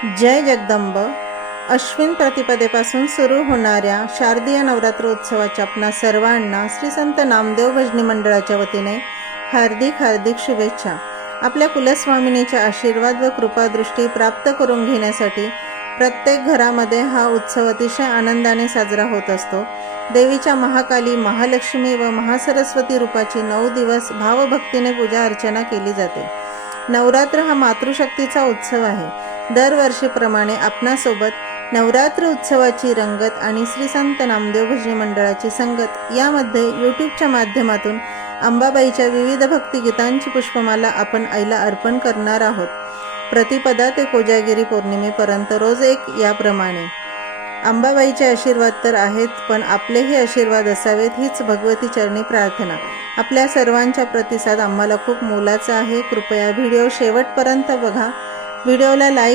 जय जगदंब. अश्विन प्रतिपदेपासून सुरू होणाऱ्या शारदीय नवरात्र उत्सवाच्या आपणा सर्वांना श्री संत नामदेव भजनी मंडळाच्या वतीने हार्दिक हार्दिक शुभेच्छा. आपल्या कुलस्वामिनीच्या आशीर्वाद व कृपादृष्टी प्राप्त करून घेण्यासाठी प्रत्येक घरामध्ये हा उत्सव अतिशय आनंदाने साजरा होत असतो. देवीच्या महाकाली, महालक्ष्मी व महासरस्वती रूपाची 9 दिवस भावभक्तीने पूजा अर्चना केली जाते. नवरात्र हा मातृशक्तीचा उत्सव आहे. दरवर्षीप्रमाणे आपणासोबत नवरात्र उत्सवाची रंगत आणि श्री संत नामदेव भजनी मंडळाची संगत यामध्ये यूट्यूबच्या माध्यमातून अंबाबाईच्या विविध भक्तिगीतांची पुष्पमाला आपण आईला अर्पण करणार आहोत. प्रतिपदा ते कोजागिरी पौर्णिमेपर्यंत रोज एक याप्रमाणे. अंबाबाईचे आशीर्वाद तर आहेत, पण आपलेही आशीर्वाद असावेत हीच भगवती चरणी प्रार्थना. आपल्या सर्वांच्या प्रतिसाद आम्हाला खूप मोलाचा आहे. कृपया व्हिडिओ शेवटपर्यंत बघा. व्हिडिओला लाईक